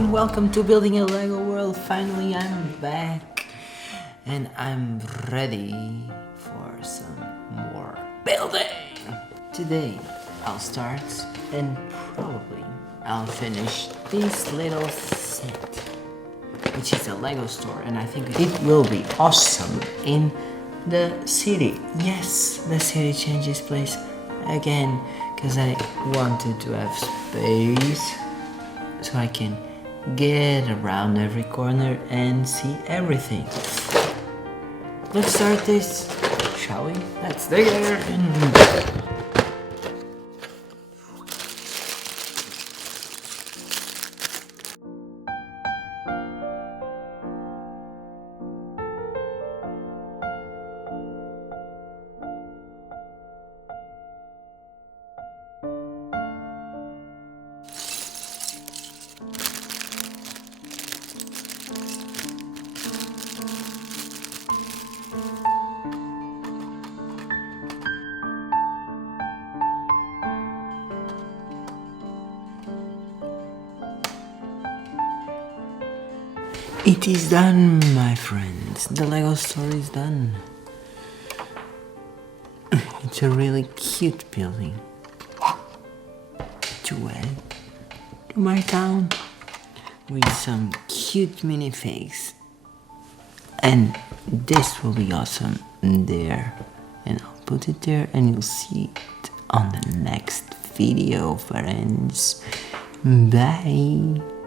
and welcome to Building a Lego World. Finally I'm back and I'm ready for some more building. Today I'll start and probably I'll finish this little set, which is a Lego store, and I think it will be awesome in the city. Yes, the city changes place again because I wanted to have space so I can get around every corner and see everything. Let's start this, shall we? Let's dig it. It is done, my friends. The Lego store is done. It's a really cute building to add to my town with some cute minifigs. And this will be awesome there. And I'll put it there and you'll see it on the next video, friends. Bye.